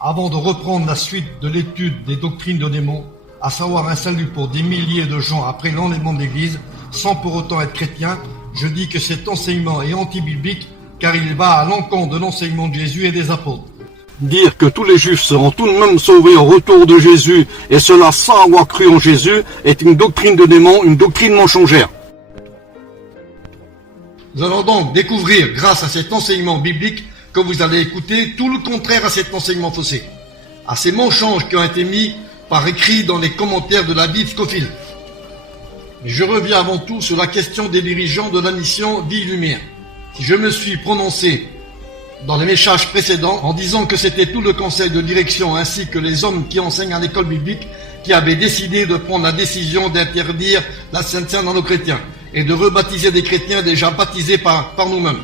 Avant de reprendre la suite de l'étude des doctrines de démons, à savoir un salut pour des milliers de gens après l'enlèvement de l'Église, sans pour autant être chrétien, je dis que cet enseignement est anti-biblique car il va à l'encontre de l'enseignement de Jésus et des apôtres. Dire que tous les Juifs seront tout de même sauvés au retour de Jésus, et cela sans avoir cru en Jésus, est une doctrine de démon, une doctrine mensongère. Nous allons donc découvrir, grâce à cet enseignement biblique que vous allez écouter, tout le contraire à cet enseignement faussé, à ces mensonges qui ont été mis par écrit dans les commentaires de la Bible Scofield. Mais je reviens avant tout sur la question des dirigeants de la mission Vie Lumière. Si je me suis prononcé dans les messages précédents en disant que c'était tout le conseil de direction ainsi que les hommes qui enseignent à l'école biblique qui avaient décidé de prendre la décision d'interdire la Sainte Seine dans nos chrétiens et de rebaptiser des chrétiens déjà baptisés par nous-mêmes.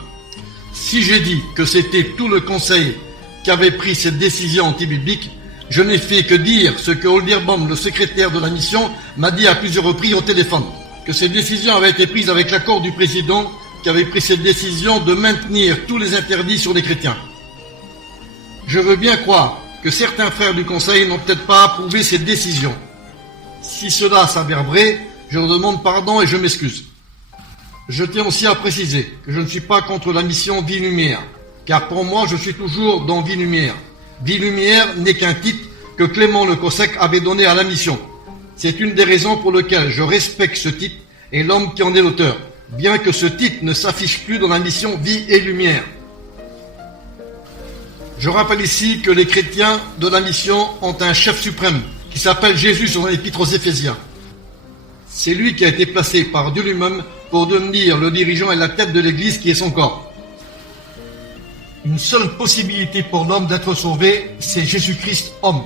Si j'ai dit que c'était tout le conseil qui avait pris cette décision anti-biblique, je n'ai fait que dire ce que Holderbaum, le secrétaire de la mission, m'a dit à plusieurs reprises au téléphone, que cette décision avait été prise avec l'accord du président qui avait pris cette décision de maintenir tous les interdits sur les chrétiens. Je veux bien croire que certains frères du Conseil n'ont peut-être pas approuvé cette décision. Si cela s'avère vrai, je leur demande pardon et je m'excuse. Je tiens aussi à préciser que je ne suis pas contre la mission Vie Lumière, car pour moi je suis toujours dans Vie Lumière. Vie Lumière n'est qu'un titre que Clément Le Cossec avait donné à la mission. C'est une des raisons pour lesquelles je respecte ce titre et l'homme qui en est l'auteur, bien que ce titre ne s'affiche plus dans la mission Vie et Lumière. Je rappelle ici que les chrétiens de la mission ont un chef suprême qui s'appelle Jésus dans l'Épître aux Éphésiens. C'est lui qui a été placé par Dieu lui-même pour devenir le dirigeant et la tête de l'Église qui est son corps. Une seule possibilité pour l'homme d'être sauvé, c'est Jésus-Christ homme.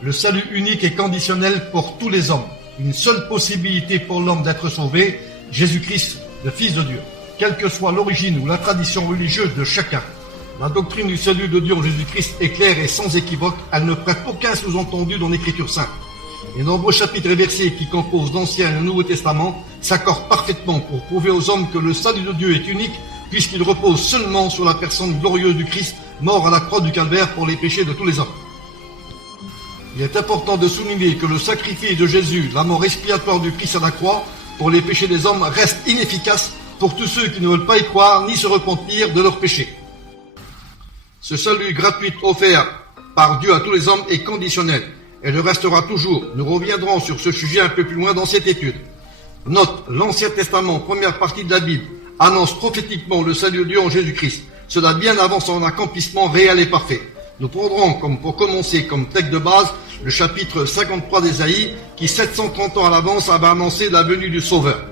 Le salut unique et conditionnel pour tous les hommes. Une seule possibilité pour l'homme d'être sauvé, Jésus-Christ, le Fils de Dieu. Quelle que soit l'origine ou la tradition religieuse de chacun, la doctrine du salut de Dieu en Jésus-Christ est claire et sans équivoque. Elle ne prête aucun sous-entendu dans l'Écriture sainte. Les nombreux chapitres et versets qui composent l'Ancien et le Nouveau Testament s'accordent parfaitement pour prouver aux hommes que le salut de Dieu est unique, puisqu'il repose seulement sur la personne glorieuse du Christ, mort à la croix du Calvaire pour les péchés de tous les hommes. Il est important de souligner que le sacrifice de Jésus, la mort expiatoire du Christ à la croix, pour les péchés des hommes, reste inefficace pour tous ceux qui ne veulent pas y croire ni se repentir de leurs péchés. Ce salut gratuit offert par Dieu à tous les hommes est conditionnel et le restera toujours. Nous reviendrons sur ce sujet un peu plus loin dans cette étude. Note, l'Ancien Testament, première partie de la Bible, annonce prophétiquement le salut de Dieu en Jésus-Christ. Cela bien avant son accomplissement réel et parfait. Nous prendrons pour commencer comme texte de base le chapitre 53 d'Ésaïe qui 730 ans à l'avance avait annoncé la venue du Sauveur.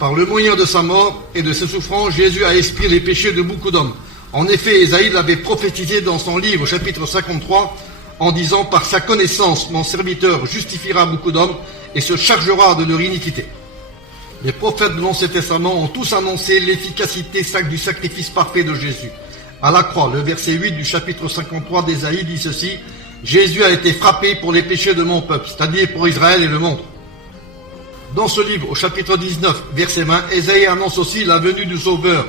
Par le moyen de sa mort et de ses souffrances, Jésus a expié les péchés de beaucoup d'hommes. En effet, Ésaïe l'avait prophétisé dans son livre chapitre 53 en disant « Par sa connaissance, mon serviteur justifiera beaucoup d'hommes et se chargera de leur iniquité ». Les prophètes de l'Ancien Testament ont tous annoncé l'efficacité du sacrifice parfait de Jésus. À la croix, le verset 8 du chapitre 53 d'Ésaïe dit ceci, « Jésus a été frappé pour les péchés de mon peuple, c'est-à-dire pour Israël et le monde. » Dans ce livre, au chapitre 19, verset 20, Ésaïe annonce aussi la venue du Sauveur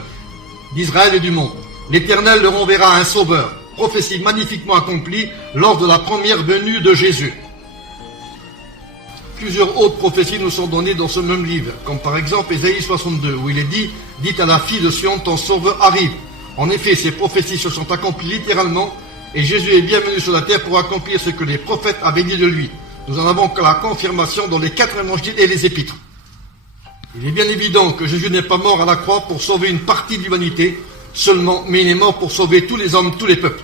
d'Israël et du monde. L'Éternel leur enverra un Sauveur, prophétie magnifiquement accomplie lors de la première venue de Jésus. Plusieurs autres prophéties nous sont données dans ce même livre, comme par exemple Ésaïe 62, où il est dit « Dites à la fille de Sion, ton Sauveur arrive ». En effet, ces prophéties se sont accomplies littéralement, et Jésus est bien venu sur la terre pour accomplir ce que les prophètes avaient dit de lui. Nous en avons la confirmation dans les 4 évangiles et les épîtres. Il est bien évident que Jésus n'est pas mort à la croix pour sauver une partie de l'humanité seulement, mais il est mort pour sauver tous les hommes, tous les peuples.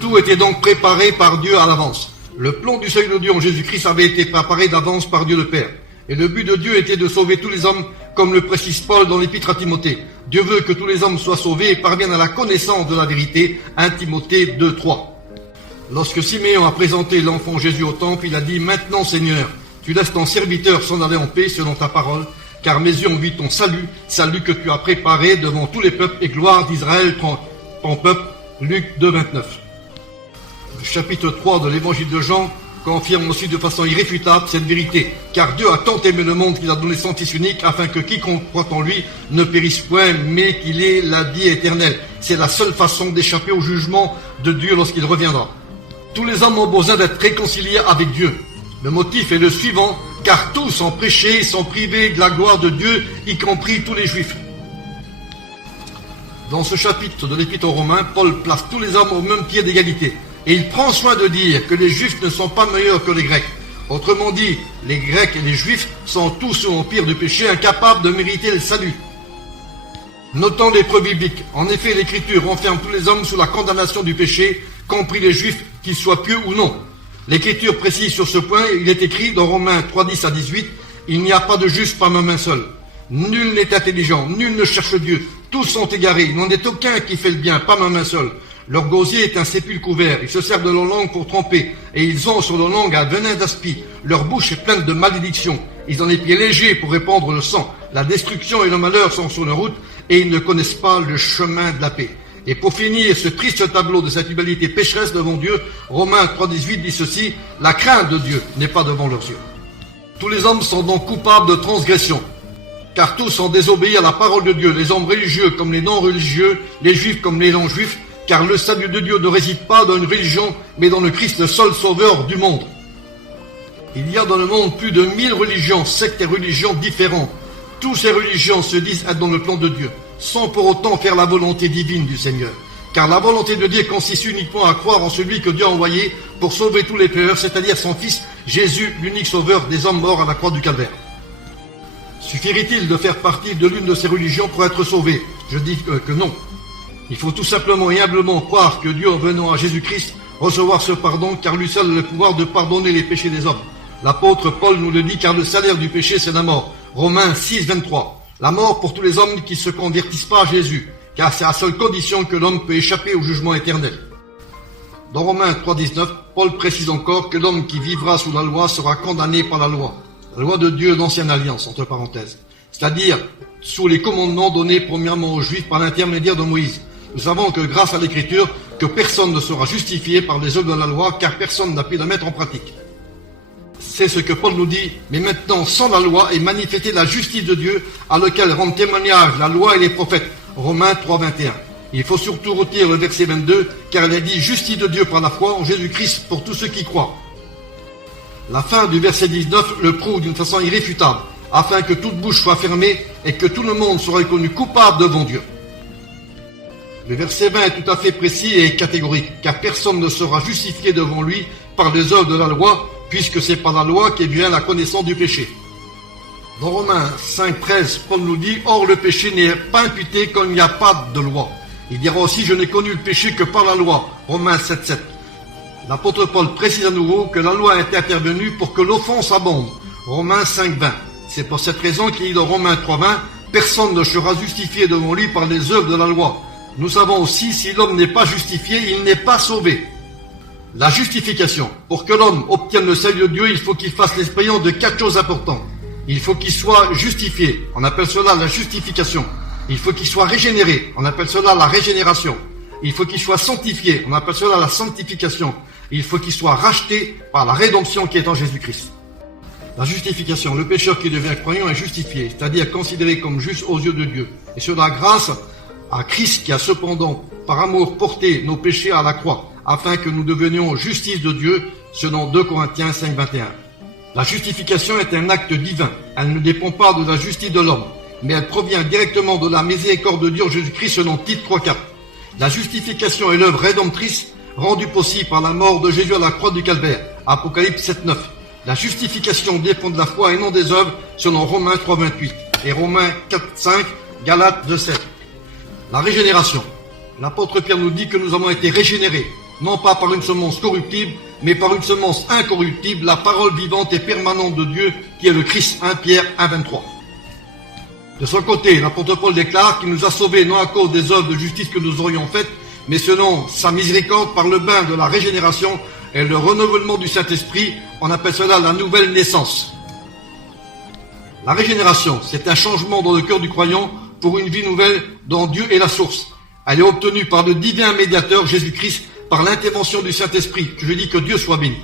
Tout était donc préparé par Dieu à l'avance. Le plan du salut de Dieu en Jésus-Christ avait été préparé d'avance par Dieu le Père. Et le but de Dieu était de sauver tous les hommes, comme le précise Paul dans l'épître à Timothée. Dieu veut que tous les hommes soient sauvés et parviennent à la connaissance de la vérité. 1 Timothée 2, 3. Lorsque Siméon a présenté l'enfant Jésus au temple, il a dit « Maintenant, Seigneur, tu laisses ton serviteur s'en aller en paix selon ta parole, car mes yeux ont vu ton salut, salut que tu as préparé devant tous les peuples et gloire d'Israël, ton peuple. » Luc 2, 29. Le chapitre 3 de l'évangile de Jean confirme aussi de façon irréfutable cette vérité, car Dieu a tant aimé le monde qu'il a donné son Fils unique, afin que quiconque croit en lui ne périsse point, mais qu'il ait la vie éternelle. C'est la seule façon d'échapper au jugement de Dieu lorsqu'il reviendra. Tous les hommes ont besoin d'être réconciliés avec Dieu. Le motif est le suivant, car tous ont péché et sont privés de la gloire de Dieu, y compris tous les Juifs. Dans ce chapitre de l'Épître aux Romains, Paul place tous les hommes au même pied d'égalité. Et il prend soin de dire que les Juifs ne sont pas meilleurs que les Grecs. Autrement dit, les Grecs et les Juifs sont tous sous l'empire du péché, incapables de mériter le salut. Notons les preuves bibliques. En effet, l'Écriture renferme tous les hommes sous la condamnation du péché, compris les Juifs, qu'ils soient pieux ou non. L'Écriture précise sur ce point, il est écrit dans Romains 3, 10 à 18, « Il n'y a pas de juste par même un seul. Nul n'est intelligent, nul ne cherche Dieu. Tous sont égarés, il n'en est aucun qui fait le bien, pas même un seul. Leur gosier est un sépulcre ouvert, ils se servent de leur langue pour tromper, et ils ont sur leur langue un venin d'aspi. Leur bouche est pleine de malédiction. Ils ont les pieds légers pour répandre le sang. La destruction et le malheur sont sur leur route, et ils ne connaissent pas le chemin de la paix. » Et pour finir ce triste tableau de cette humanité pécheresse devant Dieu, Romains 3,18 dit ceci, « La crainte de Dieu n'est pas devant leurs yeux. » Tous les hommes sont donc coupables de transgression, car tous ont désobéi à la parole de Dieu, les hommes religieux comme les non-religieux, les juifs comme les non-juifs, car le salut de Dieu ne réside pas dans une religion, mais dans le Christ, le seul sauveur du monde. Il y a dans le monde plus de 1000 religions, sectes et religions différentes. Toutes ces religions se disent être dans le plan de Dieu, sans pour autant faire la volonté divine du Seigneur. Car la volonté de Dieu consiste uniquement à croire en celui que Dieu a envoyé pour sauver tous les pécheurs, c'est-à-dire son Fils, Jésus, l'unique sauveur des hommes morts à la croix du Calvaire. Suffirait-il de faire partie de l'une de ces religions pour être sauvé? Je dis que non. Il faut tout simplement et humblement croire que Dieu, en venant à Jésus-Christ, recevoir ce pardon, car lui seul a le pouvoir de pardonner les péchés des hommes. L'apôtre Paul nous le dit, car le salaire du péché, c'est la mort. Romains 6, 23. La mort pour tous les hommes qui ne se convertissent pas à Jésus, car c'est la seule condition que l'homme peut échapper au jugement éternel. Dans Romains 3, 19, Paul précise encore que l'homme qui vivra sous la loi sera condamné par la loi de Dieu d'Ancienne Alliance, entre parenthèses, c'est-à-dire sous les commandements donnés premièrement aux Juifs par l'intermédiaire de Moïse. Nous savons que grâce à l'Écriture, que personne ne sera justifié par les œuvres de la loi, car personne n'a pu la mettre en pratique. C'est ce que Paul nous dit, mais maintenant, sans la loi est manifestée la justice de Dieu, à laquelle rendent témoignage la loi et les prophètes. Romains 3, 21. Il faut surtout retenir le verset 22, car il est dit justice de Dieu par la foi en Jésus-Christ pour tous ceux qui croient. La fin du verset 19 le prouve d'une façon irréfutable, afin que toute bouche soit fermée et que tout le monde soit reconnu coupable devant Dieu. Le verset 20 est tout à fait précis et catégorique, car personne ne sera justifié devant lui par les œuvres de la loi, puisque c'est par la loi qu'est vient la connaissance du péché. Dans Romains 5, 13, Paul nous dit « Or le péché n'est pas imputé quand il n'y a pas de loi. » Il dira aussi « Je n'ai connu le péché que par la loi. » Romains 7, 7. L'apôtre Paul précise à nouveau que la loi est intervenue pour que l'offense abonde. Romains 5, 20. C'est pour cette raison qu'il dit dans Romains 3, 20 « Personne ne sera justifié devant lui par les œuvres de la loi. » Nous savons aussi, si l'homme n'est pas justifié, il n'est pas sauvé. La justification. Pour que l'homme obtienne le salut de Dieu, il faut qu'il fasse l'expérience de 4 choses importantes. Il faut qu'il soit justifié. On appelle cela la justification. Il faut qu'il soit régénéré. On appelle cela la régénération. Il faut qu'il soit sanctifié. On appelle cela la sanctification. Il faut qu'il soit racheté par la rédemption qui est en Jésus-Christ. La justification. Le pécheur qui devient croyant est justifié, c'est-à-dire considéré comme juste aux yeux de Dieu. Et cela grâce à Christ qui a cependant, par amour, porté nos péchés à la croix, afin que nous devenions justice de Dieu, selon 2 Corinthiens 5, 21. La justification est un acte divin. Elle ne dépend pas de la justice de l'homme, mais elle provient directement de la miséricorde de Dieu en Jésus-Christ, selon Tite 3, 4. La justification est l'œuvre rédemptrice rendue possible par la mort de Jésus à la croix du Calvaire, Apocalypse 7, 9. La justification dépend de la foi et non des œuvres, selon Romains 3, 28 et Romains 4, 5, Galates 2, 7. La régénération. L'apôtre Pierre nous dit que nous avons été régénérés, non pas par une semence corruptible, mais par une semence incorruptible, la parole vivante et permanente de Dieu, qui est le Christ. 1 Pierre 1, 23. De son côté, l'apôtre Paul déclare qu'il nous a sauvés non à cause des œuvres de justice que nous aurions faites, mais selon sa miséricorde par le bain de la régénération et le renouvellement du Saint-Esprit. On appelle cela la nouvelle naissance. La régénération, c'est un changement dans le cœur du croyant pour une vie nouvelle dont Dieu est la source. Elle est obtenue par le divin médiateur Jésus-Christ, par l'intervention du Saint-Esprit. Je dis que Dieu soit béni.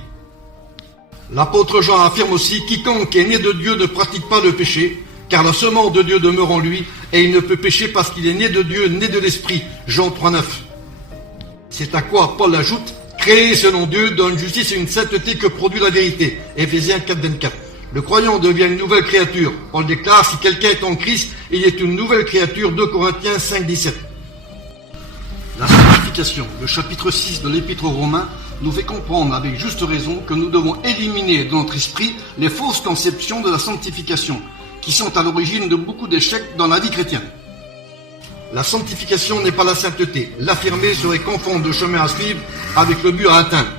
L'apôtre Jean affirme aussi « Quiconque est né de Dieu ne pratique pas le péché, car la semence de Dieu demeure en lui, et il ne peut pécher parce qu'il est né de Dieu, né de l'Esprit. » Jean 3,9. C'est à quoi Paul ajoute « Créé selon Dieu, donne justice et une sainteté que produit la vérité. » Éphésiens 4,24. Le croyant devient une nouvelle créature. Paul déclare « Si quelqu'un est en Christ, il est une nouvelle créature. » 2 Corinthiens 5,17. La sanctification, le chapitre 6 de l'Épître aux Romains, nous fait comprendre avec juste raison que nous devons éliminer de notre esprit les fausses conceptions de la sanctification, qui sont à l'origine de beaucoup d'échecs dans la vie chrétienne. La sanctification n'est pas la sainteté. L'affirmer serait confondre le chemin à suivre avec le but à atteindre.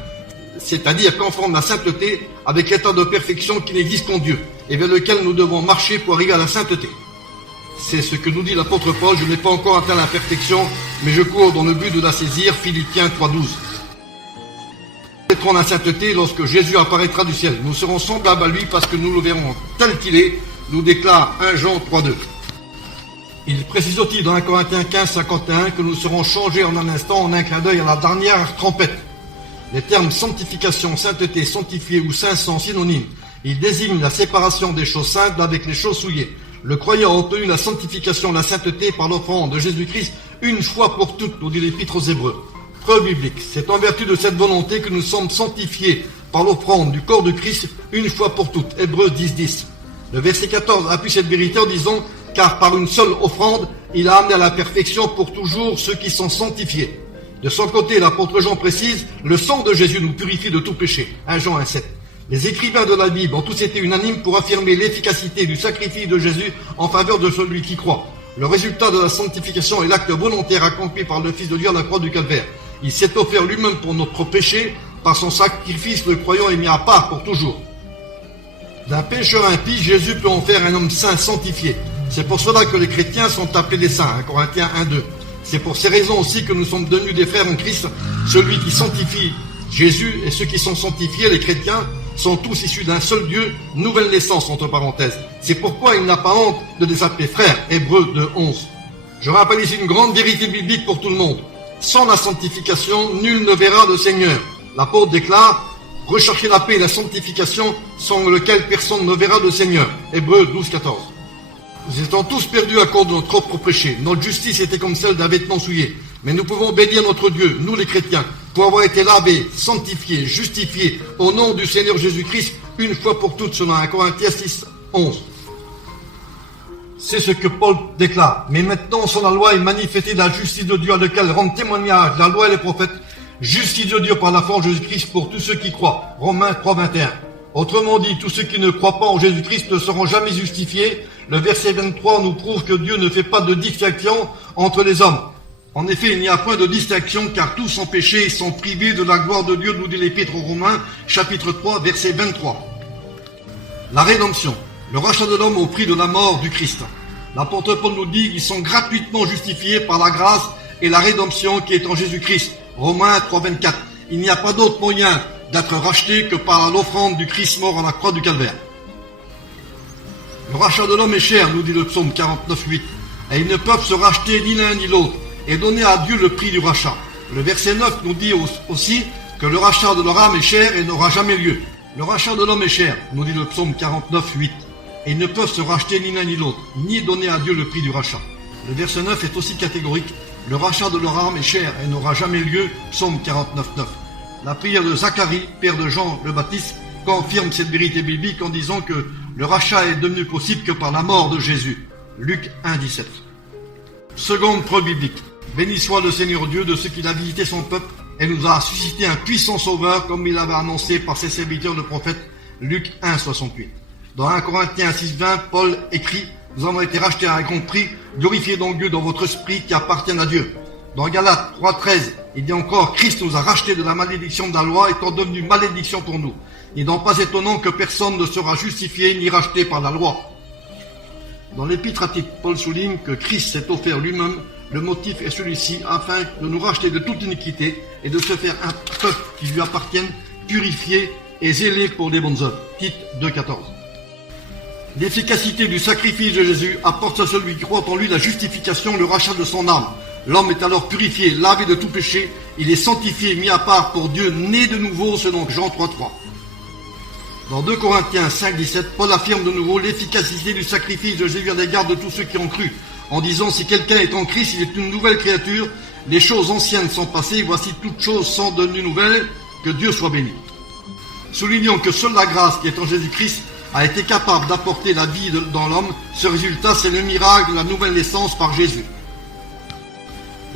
C'est-à-dire confondre la sainteté avec l'état de perfection qui n'existe qu'en Dieu, et vers lequel nous devons marcher pour arriver à la sainteté. C'est ce que nous dit l'apôtre Paul, je n'ai pas encore atteint la perfection, mais je cours dans le but de la saisir, Philippiens 3,12. Nous mettrons la sainteté lorsque Jésus apparaîtra du ciel. Nous serons semblables à lui parce que nous le verrons tel qu'il est, nous déclare 1 Jean 3,2. Il précise aussi dans 1 Corinthiens 15,51 que nous serons changés en un instant, en un clin d'œil à la dernière trompette. Les termes sanctification, sainteté, sanctifié ou saint sont synonymes. Ils désignent la séparation des choses saintes avec les choses souillées. Le croyant a obtenu la sanctification, la sainteté par l'offrande de Jésus-Christ une fois pour toutes, nous dit l'Épître aux Hébreux. Preuve biblique, c'est en vertu de cette volonté que nous sommes sanctifiés par l'offrande du corps de Christ une fois pour toutes. Hébreux 10,10. Le verset 14 appuie cette vérité en disant « Car par une seule offrande, il a amené à la perfection pour toujours ceux qui sont sanctifiés. » De son côté, l'apôtre Jean précise « Le sang de Jésus nous purifie de tout péché. » 1 Jean 1,7. Les écrivains de la Bible ont tous été unanimes pour affirmer l'efficacité du sacrifice de Jésus en faveur de celui qui croit. Le résultat de la sanctification est l'acte volontaire accompli par le Fils de Dieu à la croix du Calvaire. Il s'est offert lui-même pour notre péché. Par son sacrifice, le croyant est mis à part pour toujours. D'un pécheur impie, Jésus peut en faire un homme saint sanctifié. C'est pour cela que les chrétiens sont appelés des saints, 1 Corinthiens 1,2. C'est pour ces raisons aussi que nous sommes devenus des frères en Christ. Celui qui sanctifie Jésus et ceux qui sont sanctifiés, les chrétiens, sont tous issus d'un seul Dieu, nouvelle naissance entre parenthèses. C'est pourquoi il n'a pas honte de les appeler frères, Hébreux 2,11. Je rappelle ici une grande vérité biblique pour tout le monde. Sans la sanctification, nul ne verra le Seigneur. L'apôtre déclare « Recherchez la paix et la sanctification, sans lequel personne ne verra le Seigneur. » Hébreux 12,14. Nous étions tous perdus à cause de notre propre péché. Notre justice était comme celle d'un vêtement souillé. Mais nous pouvons bénir notre Dieu, nous les chrétiens, pour avoir été lavés, sanctifiés, justifiés au nom du Seigneur Jésus-Christ, une fois pour toutes, selon 1 Corinthiens 6,11. C'est ce que Paul déclare. Mais maintenant, sur la loi est manifestée la justice de Dieu à laquelle rendent témoignage la loi et les prophètes. Justice de Dieu par la foi en Jésus-Christ pour tous ceux qui croient. Romains 3,21. Autrement dit, tous ceux qui ne croient pas en Jésus-Christ ne seront jamais justifiés. Le verset 23 nous prouve que Dieu ne fait pas de distinction entre les hommes. En effet, il n'y a point de distinction, car tous ont péché et sont privés de la gloire de Dieu, nous dit l'Épître aux Romains, chapitre 3, verset 23. La rédemption, le rachat de l'homme au prix de la mort du Christ. L'apôtre Paul nous dit qu'ils sont gratuitement justifiés par la grâce et la rédemption qui est en Jésus-Christ. Romains 3, 24. Il n'y a pas d'autre moyen d'être racheté que par l'offrande du Christ mort à la croix du Calvaire. Le rachat de l'homme est cher, nous dit le psaume 49, 8. Et ils ne peuvent se racheter ni l'un ni l'autre, et donner à Dieu le prix du rachat. Le verset 9 nous dit aussi que le rachat de leur âme est cher et n'aura jamais lieu. Le rachat de l'homme est cher, nous dit le psaume 49, 8. Et ils ne peuvent se racheter ni l'un ni l'autre, ni donner à Dieu le prix du rachat. Le verset 9 est aussi catégorique. Le rachat de leur âme est cher et n'aura jamais lieu, psaume 49, 9. La prière de Zacharie, père de Jean le Baptiste, confirme cette vérité biblique en disant que le rachat est devenu possible que par la mort de Jésus. Luc 1, 17. Seconde preuve biblique. Béni soit le Seigneur Dieu de ce qu'il a visité son peuple et nous a suscité un puissant sauveur comme il avait annoncé par ses serviteurs le prophète. Luc 1, 68. Dans 1 Corinthiens 6, 20, Paul écrit « Nous avons été rachetés à un grand prix, glorifiez donc Dieu dans votre esprit qui appartient à Dieu. » Dans Galates 3, 13, il dit encore « Christ nous a rachetés de la malédiction de la loi étant devenu malédiction pour nous. » Il n'est donc pas étonnant que personne ne sera justifié ni racheté par la loi. Dans l'épître à Tite, Paul souligne que Christ s'est offert lui-même. Le motif est celui-ci, afin de nous racheter de toute iniquité et de se faire un peuple qui lui appartienne, purifié et zélé pour les bonnes œuvres. Tite 2,14. L'efficacité du sacrifice de Jésus apporte à celui qui croit en lui la justification, le rachat de son âme. L'homme est alors purifié, lavé de tout péché, il est sanctifié, mis à part pour Dieu, né de nouveau selon Jean 3,3. Dans 2 Corinthiens 5, 17, Paul affirme de nouveau l'efficacité du sacrifice de Jésus à l'égard de tous ceux qui ont cru, en disant si quelqu'un est en Christ, il est une nouvelle créature, les choses anciennes sont passées, voici toutes choses sont devenues nouvelles, que Dieu soit béni. Soulignons que seule la grâce qui est en Jésus-Christ a été capable d'apporter la vie dans l'homme. Ce résultat, c'est le miracle de la nouvelle naissance par Jésus.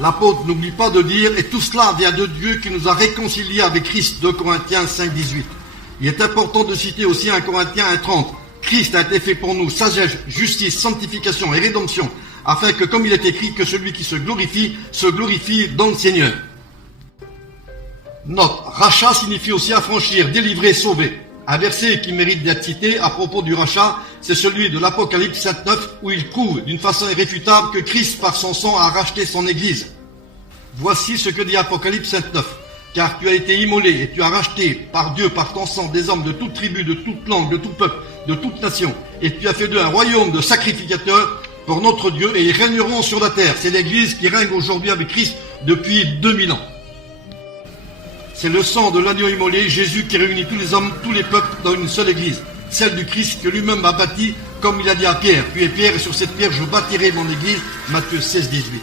L'apôtre n'oublie pas de dire « Et tout cela vient de Dieu qui nous a réconciliés avec Christ » 2 Corinthiens 5, 18. Il est important de citer aussi 1 Corinthiens 1, 30. Christ a été fait pour nous sagesse, justice, sanctification et rédemption, afin que, comme il est écrit, que celui qui se glorifie dans le Seigneur. Note, rachat signifie aussi affranchir, délivrer, sauver. Un verset qui mérite d'être cité à propos du rachat, c'est celui de l'Apocalypse 7.9 où il prouve d'une façon irréfutable que Christ par son sang a racheté son Église. Voici ce que dit Apocalypse 7.9. Car tu as été immolé et tu as racheté par Dieu, par ton sang, des hommes de toute tribu, de toute langue, de tout peuple, de toute nation. Et tu as fait d'eux un royaume de sacrificateurs pour notre Dieu et ils régneront sur la terre. C'est l'Église qui règne aujourd'hui avec Christ depuis 2000 ans. C'est le sang de l'agneau immolé, Jésus qui réunit tous les hommes, tous les peuples dans une seule Église. Celle du Christ que lui-même a bâtie, comme il a dit à Pierre. Puis et Pierre, et sur cette pierre je bâtirai mon Église. Matthieu 16, 18.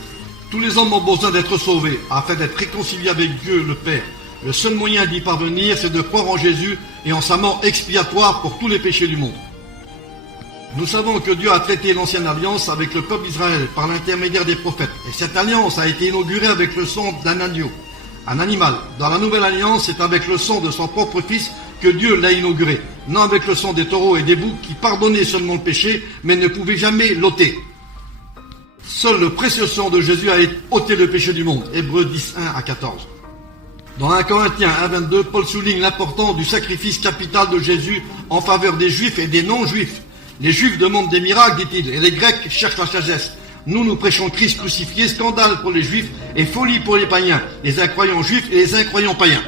Tous les hommes ont besoin d'être sauvés, afin d'être réconciliés avec Dieu le Père. Le seul moyen d'y parvenir, c'est de croire en Jésus et en sa mort expiatoire pour tous les péchés du monde. Nous savons que Dieu a traité l'ancienne alliance avec le peuple d'Israël par l'intermédiaire des prophètes. Et cette alliance a été inaugurée avec le sang d'un agneau, un animal. Dans la nouvelle alliance, c'est avec le sang de son propre fils que Dieu l'a inauguré. Non avec le sang des taureaux et des boucs qui pardonnaient seulement le péché, mais ne pouvaient jamais l'ôter. Seul le précieux sang de Jésus a ôté le péché du monde. Hébreux 10, 1 à 14. Dans 1 Corinthiens 1, 22, Paul souligne l'importance du sacrifice capital de Jésus en faveur des Juifs et des non-Juifs. Les Juifs demandent des miracles, dit-il, et les Grecs cherchent la sagesse. Nous prêchons Christ crucifié, scandale pour les Juifs et folie pour les païens, les incroyants juifs et les incroyants païens.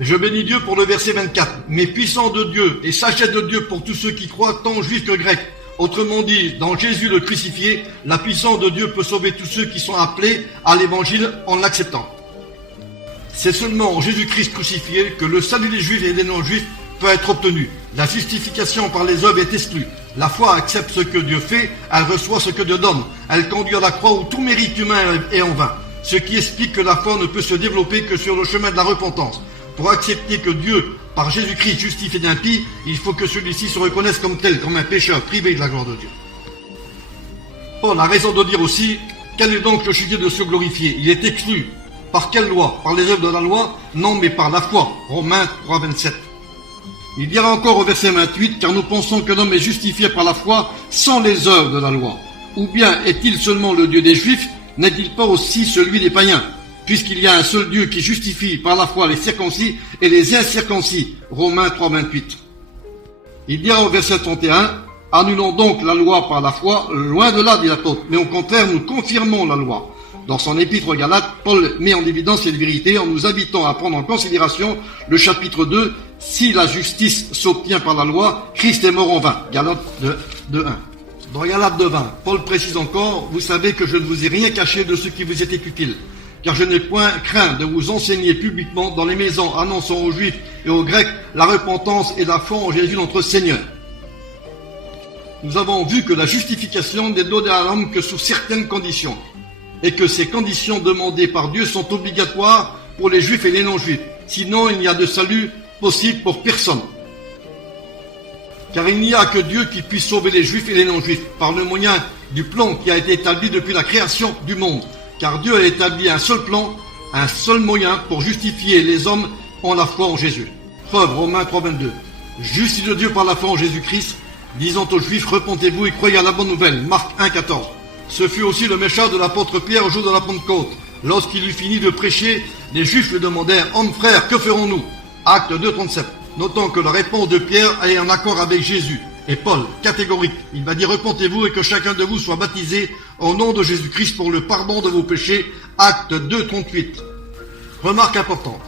Je bénis Dieu pour le verset 24. Mais puissant de Dieu et sagesse de Dieu pour tous ceux qui croient, tant juifs que grecs. Autrement dit, dans Jésus le crucifié, la puissance de Dieu peut sauver tous ceux qui sont appelés à l'évangile en l'acceptant. C'est seulement en Jésus-Christ crucifié que le salut des juifs et des non-juifs peut être obtenu. La justification par les œuvres est exclue. La foi accepte ce que Dieu fait, elle reçoit ce que Dieu donne. Elle conduit à la croix où tout mérite humain est en vain. Ce qui explique que la foi ne peut se développer que sur le chemin de la repentance. Pour accepter que Dieu, par Jésus-Christ, justifie d'impie, il faut que celui-ci se reconnaisse comme tel, comme un pécheur privé de la gloire de Dieu. Paul a raison de dire aussi, quel est donc le sujet de se glorifier? Il est exclu. Par quelle loi? Par les œuvres de la loi? Non, mais par la foi. Romains 3, 27. Il dira encore au verset 28, car nous pensons que l'homme est justifié par la foi sans les œuvres de la loi. Ou bien est-il seulement le Dieu des Juifs? N'est-il pas aussi celui des païens? Puisqu'il y a un seul Dieu qui justifie par la foi les circoncis et les incirconcis. Romains 3, 28. Il dira au verset 31, annulons donc la loi par la foi, loin de là, dit l'apôtre, mais au contraire, nous confirmons la loi. Dans son épître aux Galates, Paul met en évidence cette vérité en nous invitant à prendre en considération le chapitre 2, si la justice s'obtient par la loi, Christ est mort en vain. Galates 2, 1. Dans Galates 2, 20, Paul précise encore, vous savez que je ne vous ai rien caché de ce qui vous était utile, car je n'ai point craint de vous enseigner publiquement dans les maisons, annonçant aux Juifs et aux Grecs la repentance et la foi en Jésus notre Seigneur. Nous avons vu que la justification n'est donnée à l'homme que sous certaines conditions, et que ces conditions demandées par Dieu sont obligatoires pour les Juifs et les non-Juifs. Sinon, il n'y a de salut possible pour personne. Car il n'y a que Dieu qui puisse sauver les Juifs et les non-Juifs par le moyen du plan qui a été établi depuis la création du monde. Car Dieu a établi un seul plan, un seul moyen pour justifier les hommes en la foi en Jésus. Preuve, Romains 3, 22. Justice de Dieu par la foi en Jésus-Christ, disant aux Juifs, repentez-vous et croyez à la bonne nouvelle. Marc 1, 14. Ce fut aussi le message de l'apôtre Pierre au jour de la Pentecôte. Lorsqu'il eut fini de prêcher, les Juifs lui demandèrent, « Homme frère, que ferons-nous » Acte 2, 37. Notons que la réponse de Pierre est en accord avec Jésus. Et Paul, catégorique, il va dire, « Repentez-vous et que chacun de vous soit baptisé au nom de Jésus-Christ pour le pardon de vos péchés. » Acte 2, 38. Remarque importante.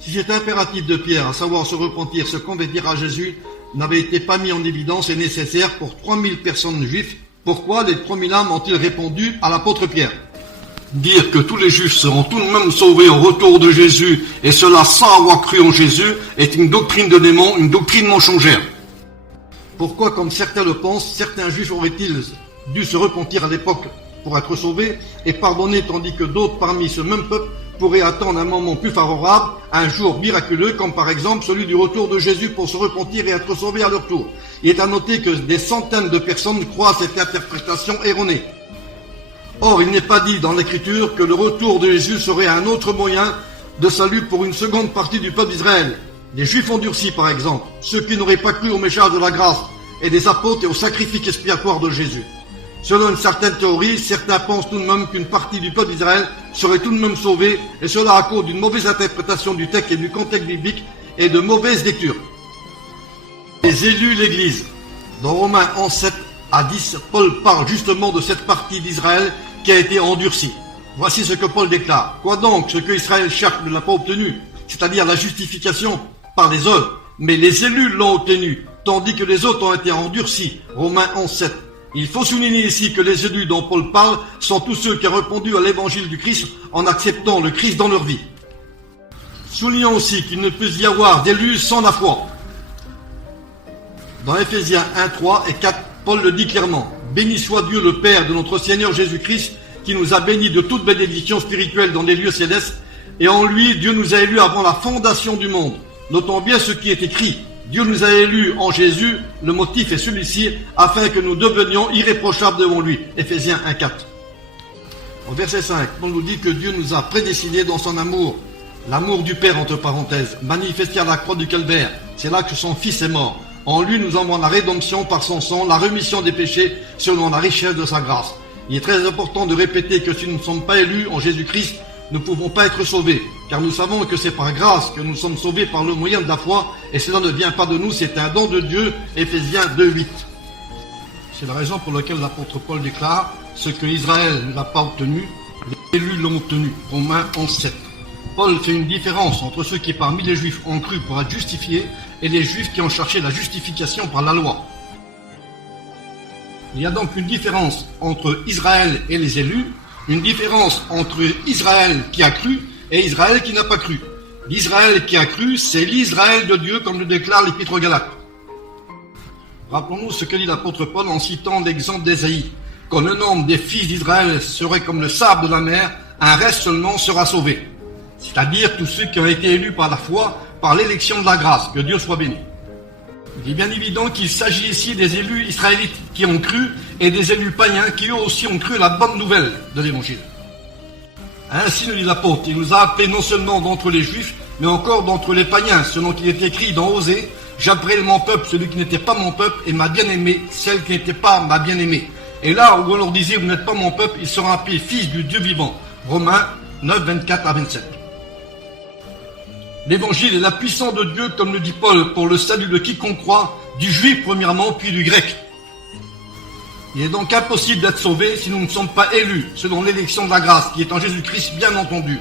Si cet impératif de Pierre, à savoir se repentir, se convertir à Jésus, n'avait été pas mis en évidence et nécessaire pour 3000 personnes juives, pourquoi les 3000 âmes ont-ils répondu à l'apôtre Pierre? Dire que tous les juifs seront tout de même sauvés au retour de Jésus, et cela sans avoir cru en Jésus, est une doctrine de démon, une doctrine mensongère. Pourquoi, comme certains le pensent, certains juifs auraient-ils dû se repentir à l'époque pour être sauvés et pardonnés, tandis que d'autres parmi ce même peuple pourraient attendre un moment plus favorable, un jour miraculeux, comme par exemple celui du retour de Jésus pour se repentir et être sauvés à leur tour. Il est à noter que des centaines de personnes croient à cette interprétation erronée. Or, il n'est pas dit dans l'Écriture que le retour de Jésus serait un autre moyen de salut pour une seconde partie du peuple d'Israël. Les Juifs endurcis, par exemple, ceux qui n'auraient pas cru au message de la grâce et des apôtres et au sacrifice expiatoire de Jésus. Selon une certaine théorie, certains pensent tout de même qu'une partie du peuple d'Israël serait tout de même sauvée, et cela à cause d'une mauvaise interprétation du texte et du contexte biblique et de mauvaises lectures. Les élus de l'Église. Dans Romains 11, 7 à 10, Paul parle justement de cette partie d'Israël qui a été endurcie. Voici ce que Paul déclare. Quoi donc, ce que Israël cherche ne l'a pas obtenu, c'est-à-dire la justification par les œuvres, mais les élus l'ont obtenu, tandis que les autres ont été endurcis. Romains 11, 7. Il faut souligner ici que les élus dont Paul parle sont tous ceux qui ont répondu à l'évangile du Christ en acceptant le Christ dans leur vie. Soulignons aussi qu'il ne peut y avoir d'élus sans la foi. Dans Ephésiens 1, 3 et 4, Paul le dit clairement. Béni soit Dieu le Père de notre Seigneur Jésus-Christ, qui nous a bénis de toute bénédiction spirituelle dans les lieux célestes, et en lui, Dieu nous a élus avant la fondation du monde. Notons bien ce qui est écrit. Dieu nous a élus en Jésus, le motif est celui-ci, afin que nous devenions irréprochables devant lui. Ephésiens 1, 4. Au verset 5, on nous dit que Dieu nous a prédestinés dans son amour, l'amour du Père entre parenthèses, manifesté à la croix du Calvaire. C'est là que son Fils est mort. En lui, nous avons la rédemption par son sang, la rémission des péchés selon la richesse de sa grâce. Il est très important de répéter que si nous ne sommes pas élus en Jésus-Christ, nous ne pouvons pas être sauvés, car nous savons que c'est par grâce que nous sommes sauvés par le moyen de la foi, et cela ne vient pas de nous, c'est un don de Dieu, Ephésiens 2, 8. C'est la raison pour laquelle l'apôtre Paul déclare, ce que Israël n'a pas obtenu, les élus l'ont obtenu, Romains 11, 7. Paul fait une différence entre ceux qui parmi les Juifs ont cru pour être justifiés, et les Juifs qui ont cherché la justification par la loi. Il y a donc une différence entre Israël et les élus, une différence entre Israël qui a cru et Israël qui n'a pas cru. L'Israël qui a cru, c'est l'Israël de Dieu, comme le déclare l'Épître aux Galates. Rappelons-nous ce que dit l'apôtre Paul en citant l'exemple d'Ésaïe. Quand le nombre des fils d'Israël serait comme le sable de la mer, un reste seulement sera sauvé. C'est-à-dire tous ceux qui ont été élus par la foi, par l'élection de la grâce, que Dieu soit béni. Il est bien évident qu'il s'agit ici des élus israélites qui ont cru et des élus païens qui eux aussi ont cru la bonne nouvelle de l'Évangile. Ainsi nous dit l'apôtre, il nous a appelés non seulement d'entre les Juifs, mais encore d'entre les païens, selon qu'il est écrit dans Osée, j'appellerai mon peuple celui qui n'était pas mon peuple et ma bien-aimée, celle qui n'était pas ma bien-aimée. Et là où on leur disait vous n'êtes pas mon peuple, ils seront appelés fils du Dieu vivant. Romains 9, 24 à 27. L'évangile est la puissance de Dieu, comme le dit Paul, pour le salut de quiconque croit, du juif premièrement, puis du grec. Il est donc impossible d'être sauvé si nous ne sommes pas élus, selon l'élection de la grâce, qui est en Jésus-Christ, bien entendu.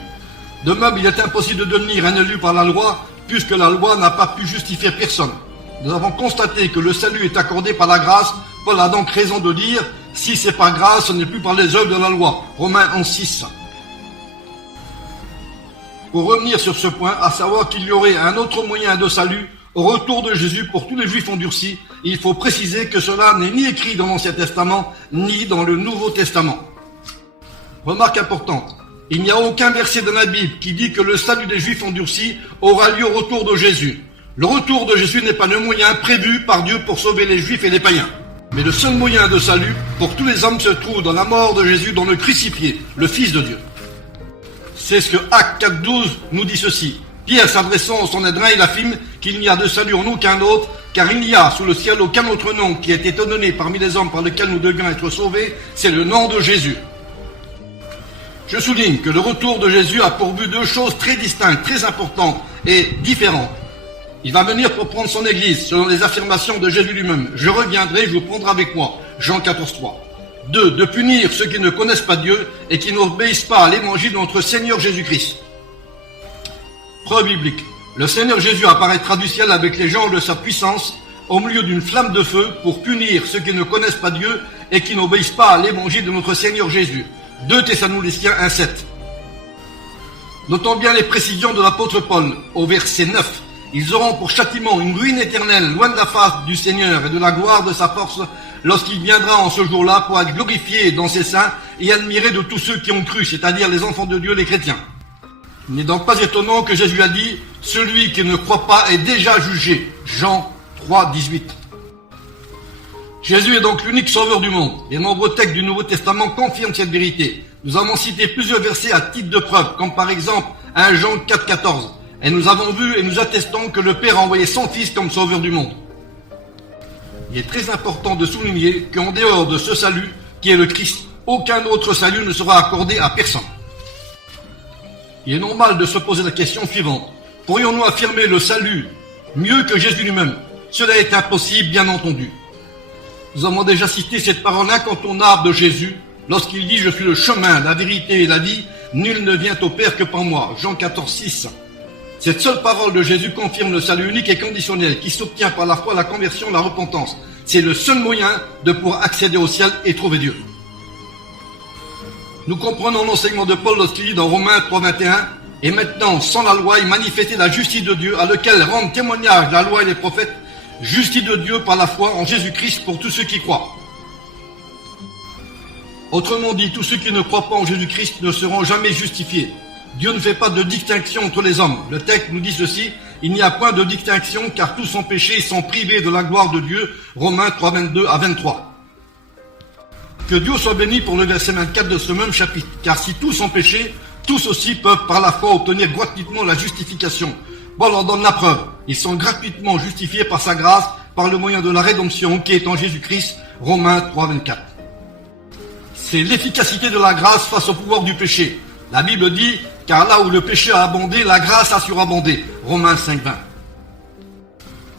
De même, il est impossible de devenir un élu par la loi, puisque la loi n'a pas pu justifier personne. Nous avons constaté que le salut est accordé par la grâce. Paul a donc raison de dire, si c'est par grâce, ce n'est plus par les œuvres de la loi. Romains 11, 6. Pour revenir sur ce point, à savoir qu'il y aurait un autre moyen de salut au retour de Jésus pour tous les Juifs endurcis, il faut préciser que cela n'est ni écrit dans l'Ancien Testament, ni dans le Nouveau Testament. Remarque importante, il n'y a aucun verset dans la Bible qui dit que le salut des Juifs endurcis aura lieu au retour de Jésus. Le retour de Jésus n'est pas le moyen prévu par Dieu pour sauver les Juifs et les païens. Mais le seul moyen de salut pour tous les hommes se trouve dans la mort de Jésus, dans le crucifié, le Fils de Dieu. C'est ce que Actes 4.12 nous dit ceci. Pierre, s'adressant au Sanhédrin, il affirme qu'il n'y a de salut en aucun autre, car il n'y a sous le ciel aucun autre nom qui ait été donné parmi les hommes par lequel nous devions être sauvés, c'est le nom de Jésus. Je souligne que le retour de Jésus a pour but deux choses très distinctes, très importantes et différentes. Il va venir pour prendre son église, selon les affirmations de Jésus lui-même. Je reviendrai, je vous prendrai avec moi. Jean 14.3. 2. De punir ceux qui ne connaissent pas Dieu et qui n'obéissent pas à l'évangile de notre Seigneur Jésus-Christ. Preuve biblique. Le Seigneur Jésus apparaîtra du ciel avec les gens de sa puissance au milieu d'une flamme de feu pour punir ceux qui ne connaissent pas Dieu et qui n'obéissent pas à l'évangile de notre Seigneur Jésus. 2 Thessaloniciens 1,7. Notons bien les précisions de l'apôtre Paul au verset 9. Ils auront pour châtiment une ruine éternelle, loin de la face du Seigneur et de la gloire de sa force, lorsqu'il viendra en ce jour-là pour être glorifié dans ses saints et admiré de tous ceux qui ont cru, c'est-à-dire les enfants de Dieu, les chrétiens. Il n'est donc pas étonnant que Jésus a dit « Celui qui ne croit pas est déjà jugé ». Jean 3, 18. Jésus est donc l'unique sauveur du monde. Les nombreux textes du Nouveau Testament confirment cette vérité. Nous avons cité plusieurs versets à titre de preuve, comme par exemple 1 Jean 4, 14. Et nous avons vu et nous attestons que le Père a envoyé son Fils comme sauveur du monde. Il est très important de souligner qu'en dehors de ce salut, qui est le Christ, aucun autre salut ne sera accordé à personne. Il est normal de se poser la question suivante. Pourrions-nous affirmer le salut mieux que Jésus lui-même? Cela est impossible, bien entendu. Nous avons déjà cité cette parole incontournable de Jésus lorsqu'il dit « Je suis le chemin, la vérité et la vie, nul ne vient au Père que par moi ». Jean 14, 6. Cette seule parole de Jésus confirme le salut unique et conditionnel qui s'obtient par la foi, la conversion, la repentance. C'est le seul moyen de pouvoir accéder au ciel et trouver Dieu. Nous comprenons l'enseignement de Paul lorsqu'il dit dans Romains 3, 21 « Et maintenant, sans la loi, il manifestait la justice de Dieu, à laquelle rendent témoignage la loi et les prophètes, justice de Dieu par la foi en Jésus-Christ pour tous ceux qui croient. » Autrement dit, tous ceux qui ne croient pas en Jésus-Christ ne seront jamais justifiés. Dieu ne fait pas de distinction entre les hommes. Le texte nous dit ceci, il n'y a point de distinction car tous sont péchés et sont privés de la gloire de Dieu. Romains 3, 22 à 23. Que Dieu soit béni pour le verset 24 de ce même chapitre. Car si tous ont péché, tous aussi peuvent par la foi obtenir gratuitement la justification. Paul en donne la preuve. Ils sont gratuitement justifiés par sa grâce, par le moyen de la rédemption qui est en Jésus-Christ. Romains 3, 24. C'est l'efficacité de la grâce face au pouvoir du péché. La Bible dit, car là où le péché a abondé, la grâce a surabondé. Romains 5, 20.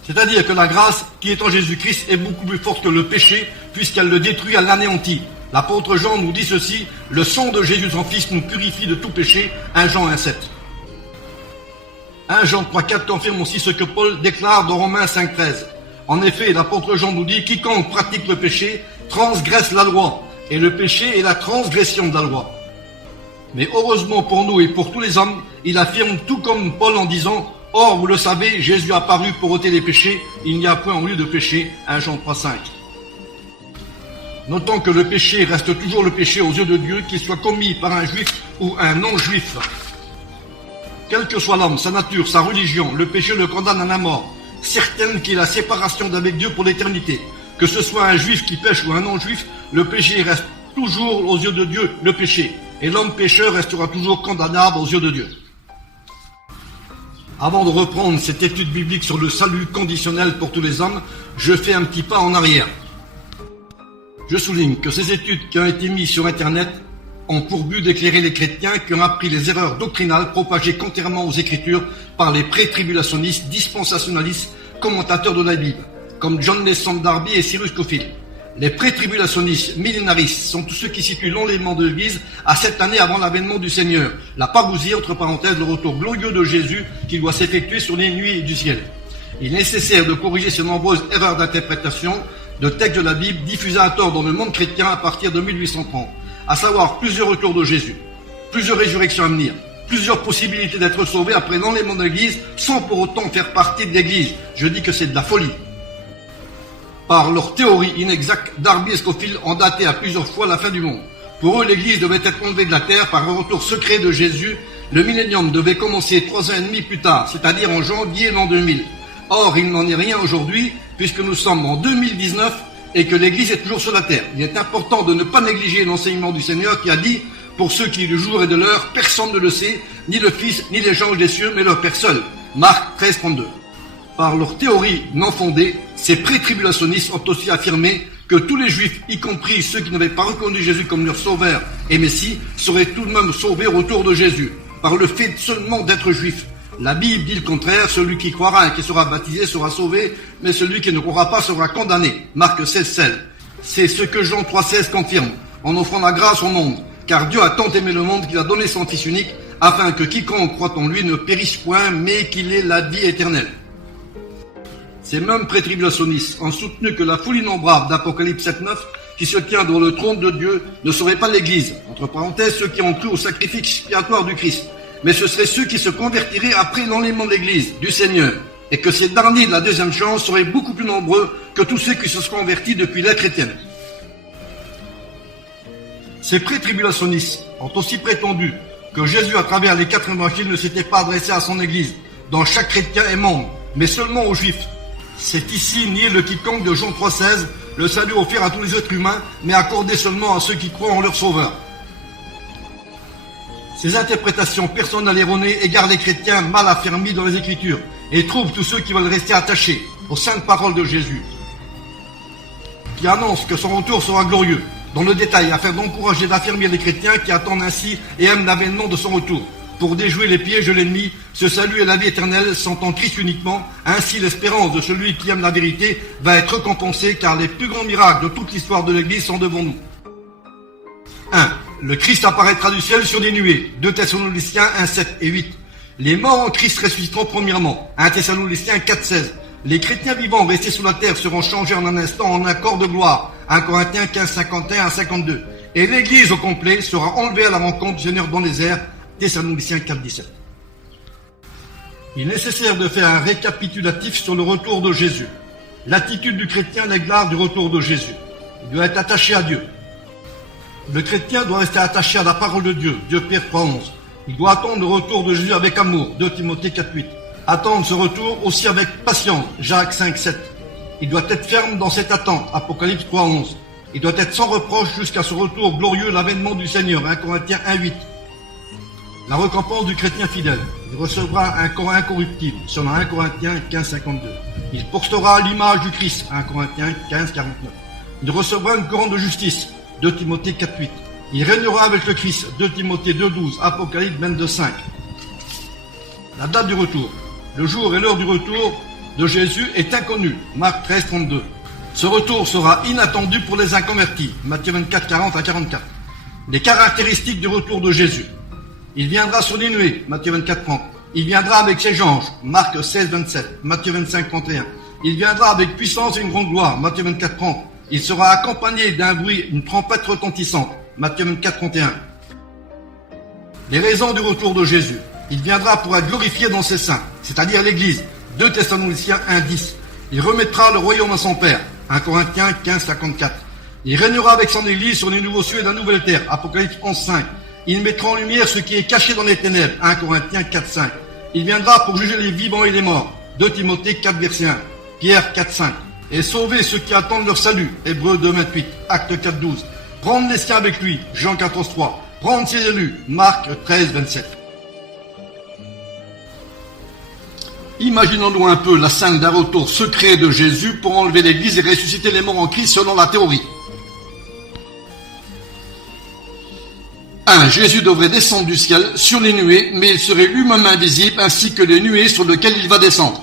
C'est-à-dire que la grâce qui est en Jésus-Christ est beaucoup plus forte que le péché, puisqu'elle le détruit, elle l'anéantit. L'apôtre Jean nous dit ceci, le sang de Jésus son Fils nous purifie de tout péché. 1 Jean 1, 7. 1 Jean 3, 4 confirme aussi ce que Paul déclare dans Romains 5, 13. En effet, l'apôtre Jean nous dit, quiconque pratique le péché transgresse la loi, et le péché est la transgression de la loi. Mais heureusement pour nous et pour tous les hommes, il affirme tout comme Paul en disant « Or, vous le savez, Jésus a apparu pour ôter les péchés, il n'y a point en lieu de péché. » 1 Jean 3, 5. Notons que le péché reste toujours le péché aux yeux de Dieu, qu'il soit commis par un juif ou un non-juif. Quel que soit l'homme, sa nature, sa religion, le péché le condamne à la mort, certaine qu'il y ait la séparation d'avec Dieu pour l'éternité. Que ce soit un juif qui pêche ou un non-juif, le péché reste toujours aux yeux de Dieu le péché. Et l'homme pécheur restera toujours condamnable aux yeux de Dieu. Avant de reprendre cette étude biblique sur le salut conditionnel pour tous les hommes, je fais un petit pas en arrière. Je souligne que ces études qui ont été mises sur Internet ont pour but d'éclairer les chrétiens qui ont appris les erreurs doctrinales propagées contrairement aux Écritures par les pré-tribulationnistes, dispensationalistes, commentateurs de la Bible, comme John Nelson Darby et Cyrus Scofield. Les pré-tribulationnistes, millénaristes, sont tous ceux qui situent l'enlèvement de l'Église à 7 années avant l'avènement du Seigneur. La parousie, entre parenthèses, le retour glorieux de Jésus qui doit s'effectuer sur les nuits du ciel. Il est nécessaire de corriger ces nombreuses erreurs d'interprétation de textes de la Bible diffusées à tort dans le monde chrétien à partir de 1830, à savoir plusieurs retours de Jésus, plusieurs résurrections à venir, plusieurs possibilités d'être sauvé après l'enlèvement de l'Église sans pour autant faire partie de l'Église. Je dis que c'est de la folie. Par leur théorie inexacte, Darby et Scofield ont daté à plusieurs fois la fin du monde. Pour eux, l'Église devait être enlevée de la terre par un retour secret de Jésus. Le millénium devait commencer 3 ans et demi plus tard, c'est-à-dire en janvier l'an 2000. Or, il n'en est rien aujourd'hui, puisque nous sommes en 2019 et que l'Église est toujours sur la terre. Il est important de ne pas négliger l'enseignement du Seigneur qui a dit « Pour ceux qui, le jour et de l'heure, personne ne le sait, ni le Fils, ni les anges des cieux, mais leur Père seul. » Marc 13, 32. Par leur théorie non fondée, ces pré-tribulationnistes ont aussi affirmé que tous les Juifs, y compris ceux qui n'avaient pas reconnu Jésus comme leur sauveur et Messie, seraient tout de même sauvés au retour de Jésus, par le fait seulement d'être Juifs. La Bible dit le contraire, celui qui croira et qui sera baptisé sera sauvé, mais celui qui ne croira pas sera condamné. Marc 16, 16. C'est ce que Jean 3, 16 confirme, en offrant la grâce au monde, car Dieu a tant aimé le monde qu'il a donné son Fils unique, afin que quiconque croit en lui ne périsse point, mais qu'il ait la vie éternelle. Ces mêmes pré-tribulationnistes ont soutenu que la foule innombrable d'Apocalypse 7.9 qui se tient devant le trône de Dieu ne serait pas l'Église, entre parenthèses ceux qui ont cru au sacrifice expiatoire du Christ, mais ce seraient ceux qui se convertiraient après l'enlèvement de l'Église, du Seigneur, et que ces derniers de la deuxième chance seraient beaucoup plus nombreux que tous ceux qui se sont convertis depuis l'ère chrétienne. Ces pré-tribulationnistes ont aussi prétendu que Jésus, à travers les 4 évangiles, ne s'était pas adressé à son Église, dont chaque chrétien est membre, mais seulement aux Juifs. C'est ici nier le quiconque de Jean 3,16, le salut offert à tous les êtres humains, mais accordé seulement à ceux qui croient en leur Sauveur. Ces interprétations personnelles erronées égarent les chrétiens mal affermis dans les Écritures et trouvent tous ceux qui veulent rester attachés aux saintes paroles de Jésus, qui annonce que son retour sera glorieux, dans le détail, afin d'encourager et d'affirmer les chrétiens qui attendent ainsi et aiment l'avènement de son retour. Pour déjouer les pièges de l'ennemi, ce salut et la vie éternelle sont en Christ uniquement. Ainsi, l'espérance de celui qui aime la vérité va être récompensée, car les plus grands miracles de toute l'histoire de l'Église sont devant nous. 1. Le Christ apparaîtra du ciel sur des nuées. 2 Thessaloniciens 1, 7 et 8. Les morts en Christ ressusciteront premièrement. 1 Thessaloniciens 4, 16. Les chrétiens vivants restés sous la terre seront changés en un instant en un corps de gloire. 1 Corinthiens 15, 51 à 52. Et l'Église au complet sera enlevée à la rencontre du Seigneur dans les airs. Thessaloniciens 4, 17. Il est nécessaire de faire un récapitulatif sur le retour de Jésus. L'attitude du chrétien à l'égard du retour de Jésus. Il doit être attaché à Dieu. Le chrétien doit rester attaché à la parole de Dieu. Dieu Père 3:11. Il doit attendre le retour de Jésus avec amour. 2 Timothée 4:8. Attendre ce retour aussi avec patience. Jacques 5:7. Il doit être ferme dans cette attente. Apocalypse 3:11. Il doit être sans reproche jusqu'à ce retour glorieux, l'avènement du Seigneur. 1 Corinthiens 1:8. La récompense du chrétien fidèle. Il recevra un corps incorruptible. Selon 1 Corinthiens 15:52. Il portera l'image du Christ. 1 Corinthiens 15:49. Il recevra une couronne de justice. 2 Timothée 4:8. Il régnera avec le Christ. 2 Timothée 2:12. Apocalypse 22:5. La date du retour. Le jour et l'heure du retour de Jésus est inconnu. Marc 13:32. Ce retour sera inattendu pour les inconvertis. Matthieu 24:40 à 44. Les caractéristiques du retour de Jésus. Il viendra sur les nuées. Matthieu 24:30. Il viendra avec ses anges. Marc 16:27. Matthieu 25:31. Il viendra avec puissance et une grande gloire. Matthieu 24:30. Il sera accompagné d'un bruit, une trompette retentissante. Matthieu 24:31. Les raisons du retour de Jésus. Il viendra pour être glorifié dans ses saints, c'est-à-dire l'Église. 2 Thessaloniciens 1:10. Il remettra le royaume à son Père. 1 Corinthiens 15:54. Il régnera avec son Église sur les nouveaux cieux et la nouvelle terre. Apocalypse 11:5. Il mettra en lumière ce qui est caché dans les ténèbres. 1 Corinthiens 4:5. Il viendra pour juger les vivants et les morts. 2 Timothée 4, verset 1. Pierre 4:5. Et sauver ceux qui attendent leur salut. Hébreux 2:28. Acte 4:12. Prendre les siens avec lui. Jean 14:3. Prendre ses élus. Marc 13:27. Imaginons-nous un peu la scène d'un retour secret de Jésus pour enlever l'Église et ressusciter les morts en Christ selon la théorie. 1. Jésus devrait descendre du ciel sur les nuées, mais il serait lui-même invisible ainsi que les nuées sur lesquelles il va descendre.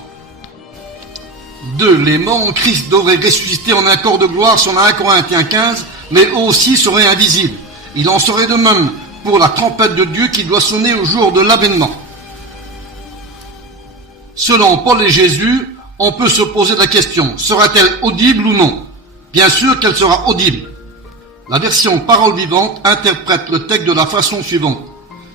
2. Les morts en Christ devraient ressusciter en un corps de gloire selon 1 Corinthiens 15, mais eux aussi seraient invisibles. Il en serait de même pour la trompette de Dieu qui doit sonner au jour de l'avènement. Selon Paul et Jésus, on peut se poser la question, sera-t-elle audible ou non? Bien sûr qu'elle sera audible. La version parole vivante interprète le texte de la façon suivante.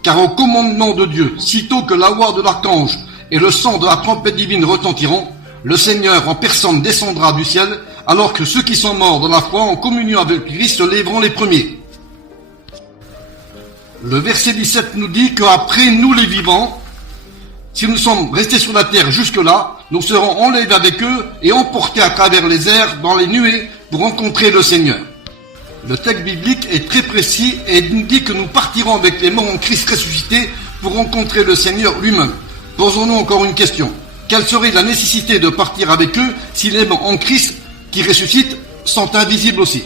Car au commandement de Dieu, sitôt que la voix de l'archange et le son de la trompette divine retentiront, le Seigneur en personne descendra du ciel, alors que ceux qui sont morts dans la foi en communion avec Christ se lèveront les premiers. Le verset 17 nous dit qu'après nous les vivants, si nous sommes restés sur la terre jusque-là, nous serons enlevés avec eux et emportés à travers les airs dans les nuées pour rencontrer le Seigneur. Le texte biblique est très précis et nous dit que nous partirons avec les morts en Christ ressuscités pour rencontrer le Seigneur lui-même. Posons-nous encore une question. Quelle serait la nécessité de partir avec eux si les morts en Christ qui ressuscitent sont invisibles aussi?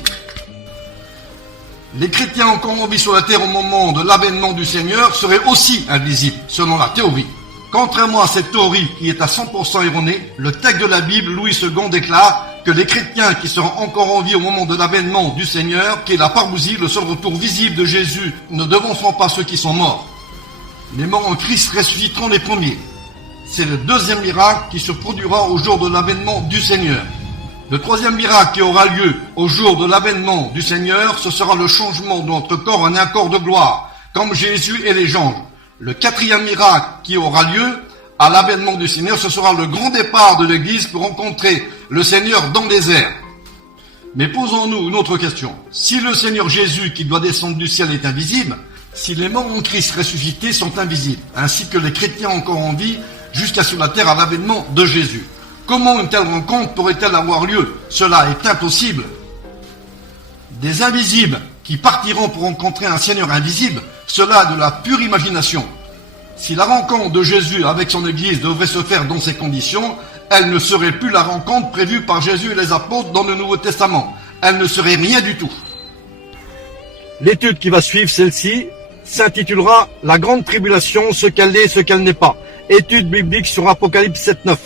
Les chrétiens encore en vie sur la terre au moment de l'avènement du Seigneur seraient aussi invisibles, selon la théorie. Contrairement à cette théorie qui est à 100% erronée, le texte de la Bible, Louis II déclare que les chrétiens qui seront encore en vie au moment de l'avènement du Seigneur, qui est la parousie, le seul retour visible de Jésus, ne devanceront pas ceux qui sont morts. Les morts en Christ ressusciteront les premiers. C'est le deuxième miracle qui se produira au jour de l'avènement du Seigneur. Le troisième miracle qui aura lieu au jour de l'avènement du Seigneur, ce sera le changement de notre corps en un corps de gloire, comme Jésus et les anges. Le quatrième miracle qui aura lieu à l'avènement du Seigneur, ce sera le grand départ de l'Église pour rencontrer le Seigneur dans les airs. Mais posons-nous une autre question. Si le Seigneur Jésus qui doit descendre du ciel est invisible, si les morts en Christ ressuscités sont invisibles, ainsi que les chrétiens encore en vie jusqu'à sur la terre à l'avènement de Jésus, comment une telle rencontre pourrait-elle avoir lieu? Cela est impossible. Des invisibles qui partiront pour rencontrer un Seigneur invisible, cela est de la pure imagination. Si la rencontre de Jésus avec son Église devrait se faire dans ces conditions, elle ne serait plus la rencontre prévue par Jésus et les apôtres dans le Nouveau Testament. Elle ne serait rien du tout. L'étude qui va suivre, celle-ci, s'intitulera « La grande tribulation, ce qu'elle est et ce qu'elle n'est pas ». Étude biblique sur Apocalypse 7.9.